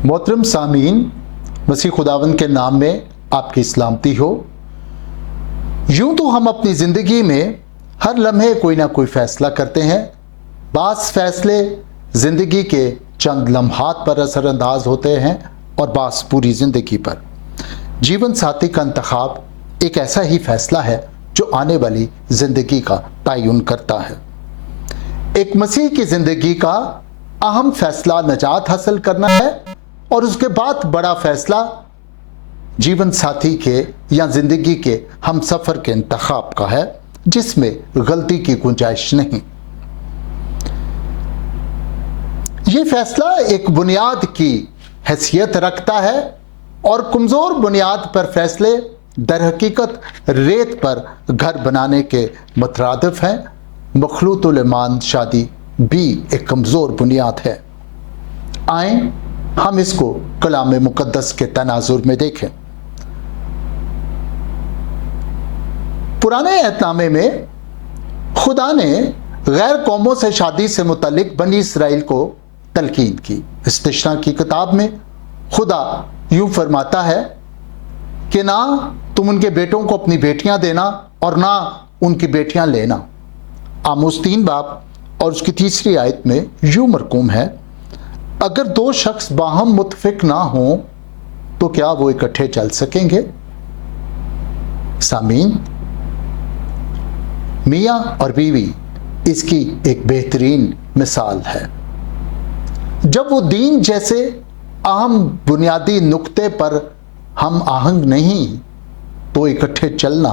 मोहतरम सामीन, मसीह खुदावंद के नाम में आपकी सलामती हो। यूं तो हम अपनी ज़िंदगी में हर लम्हे कोई ना कोई फ़ैसला करते हैं। बाज़ फ़ैसले ज़िंदगी के चंद लम्हात पर असरअंदाज होते हैं और बाज़ पूरी ज़िंदगी पर। जीवन साथी का इंतखाब एक ऐसा ही फ़ैसला है जो आने वाली ज़िंदगी का तयन करता है। एक मसीह की ज़िंदगी का अहम फ़ैसला निजात हासिल करना है और उसके बाद बड़ा फ़ैसला जीवन साथी के या ज़िंदगी के हम सफ़र के इंतखाब का है, जिसमें गलती की गुंजाइश नहीं। ये फ़ैसला एक बुनियाद की हैसियत रखता है और कमज़ोर बुनियाद पर फ़ैसले दर हकीकत रेत पर घर बनाने के मुतरादिफ हैं। मखलूतुल ईमान शादी भी एक कमज़ोर बुनियाद है। आएँ हम इसको कलाम मुक़द्दस के तनाजुर में देखें। पुराने अहदनामे में खुदा ने गैर कौमों से शादी से मुतल्लिक बनी इसराइल को तलकीन की। इस्तिश्ना की किताब में खुदा यूं फरमाता है कि ना तुम उनके बेटों को अपनी बेटियां देना और ना उनकी बेटियां लेना। आमोस 3 बाब और उसकी 3री आयत में यूं मरकूम है, अगर 2 शख्स बाहम मुत्तफिक ना हो तो क्या वो इकट्ठे चल सकेंगे? सामीन, मियाँ और बीवी इसकी एक बेहतरीन मिसाल है। जब वो दीन जैसे अहम बुनियादी नुक्ते पर हम आहंग नहीं तो इकट्ठे चलना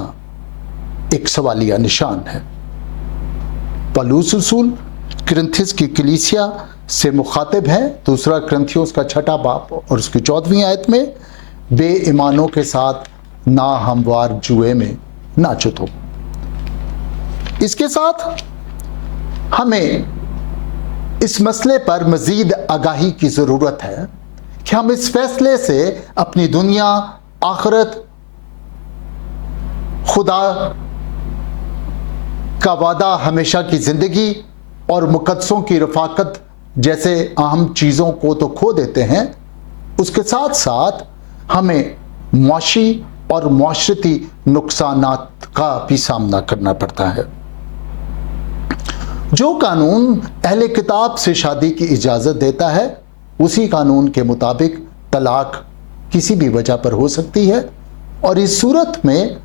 एक सवालिया निशान है। पौलुस रसूल कुरिन्थियों की कलीसिया से मुखातिब है। 2 कुरिन्थियों का 6 बाब और उसकी 14वीं आयत में, बेईमानों के साथ ना हमवार जुए में ना चुतो। इसके साथ हमें इस मसले पर मज़ीद आगाही की ज़रूरत है कि हम इस फैसले से अपनी दुनिया, आखिरत, खुदा का वादा, हमेशा की ज़िंदगी और मुक़द्दसों की रफ़ाकत जैसे अहम चीज़ों को तो खो देते हैं। उसके साथ साथ हमें मुआशी और मुआशरती नुकसानात का भी सामना करना पड़ता है। जो कानून अहले किताब से शादी की इजाज़त देता है, उसी कानून के मुताबिक तलाक किसी भी वजह पर हो सकती है और इस सूरत में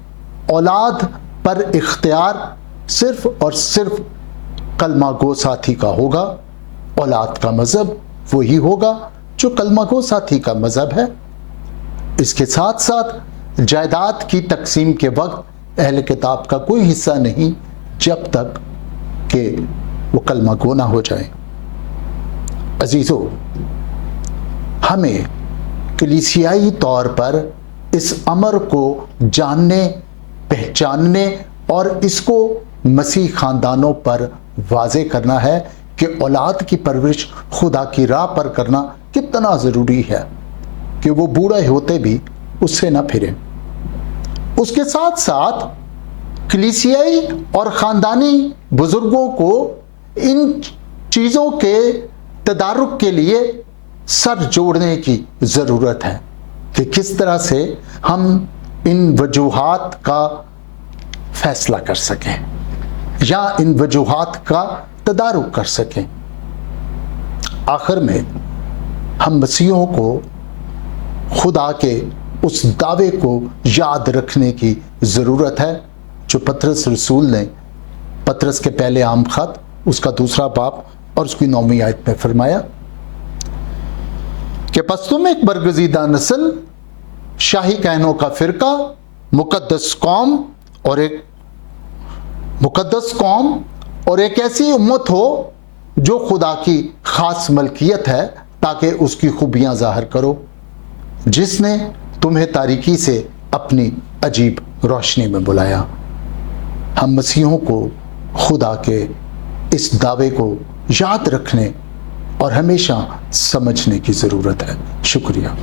औलाद पर इख्तियार सिर्फ और सिर्फ कलमा गो साथी का होगा। औलाद का मज़हब वही होगा जो कलमा गो साथी का मज़हब है। इसके साथ साथ जायदाद की तकसीम के वक्त अहले किताब का कोई हिस्सा नहीं जब तक कि वो कलमा गो ना हो जाए। अजीज़ों, हमें कलीसियाई तौर पर इस अमर को जानने, पहचानने और इसको मसीह ख़ानदानों पर वाज़े करना है कि औलाद की परवरिश खुदा की राह पर करना कितना ज़रूरी है कि वो बूढ़े होते भी उससे ना फिरें। उसके साथ साथ कलीसियाई और ख़ानदानी बुज़ुर्गों को इन चीज़ों के तदारुक के लिए सर जोड़ने की ज़रूरत है कि किस तरह से हम इन वजूहात का फ़ैसला कर सकें या इन वजूहात का तदारुक कर सकें। आखिर में हम मसीहों को खुदा के उस दावे को याद रखने की ज़रूरत है जो पतरस रसूल ने पतरस के पहले आम खत उसका 2 बाब और उसकी 9वीं आयत में फरमाया कि पस तुम एक बरगज़ीदा नस्ल, शाही कहनों का फ़िरका, मुक़द्दस कौम और एक ऐसी उम्मत हो जो खुदा की ख़ास मलकियत है, ताकि उसकी खूबियाँ ज़ाहिर करो, जिसने तुम्हें तारीकी से अपनी अजीब रोशनी में बुलाया। हम मसीहों को खुदा के इस दावे को याद रखने और हमेशा समझने की ज़रूरत है। शुक्रिया।